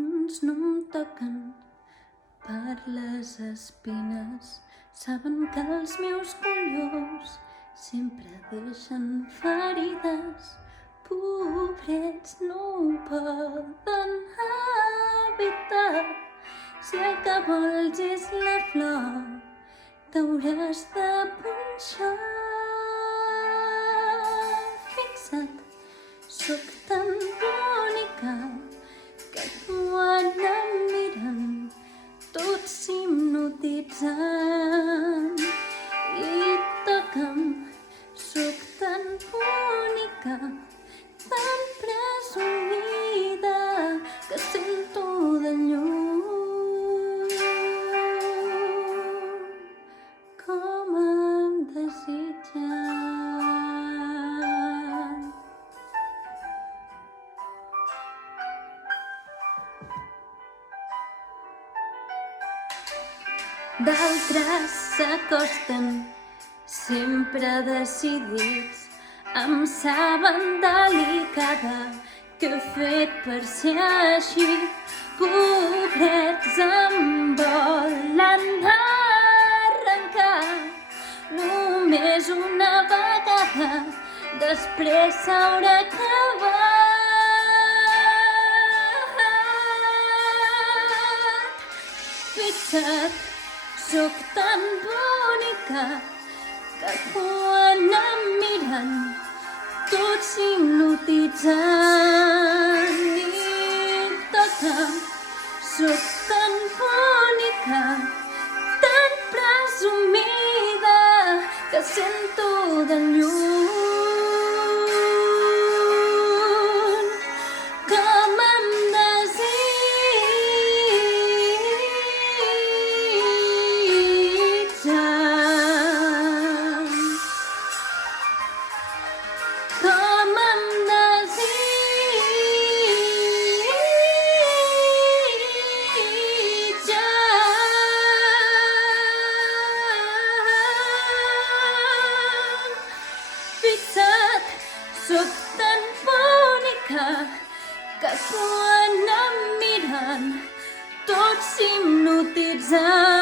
Uns no em toquen per les espines, saben que els meus collons sempre deixen ferides. Pobrets no ho poden evitar. Si el que vols és la flor, t'hauràs de punxar. Fixa't, sóc tan bonica que quan em miren tots s'hipnotitzen. I toca'm, sóc tan bonica, tan presumida, que sento de lluny com em desitgen. D'altres s'acosten, sempre decidits, em saben delicada, que he fet per ser així. Pobrets em volen arrencar només una vegada, després s'haurà acabat. Fixa't, sóc tan bonica que quan em miren tots s'hipnotitzen. I toca'm, sóc tan bonica, tan presumida, que sento de lluny com em desitgen. Com em desitgen. Fixa't, sóc tan bonica que quan em miren tots s'hipnotitzen.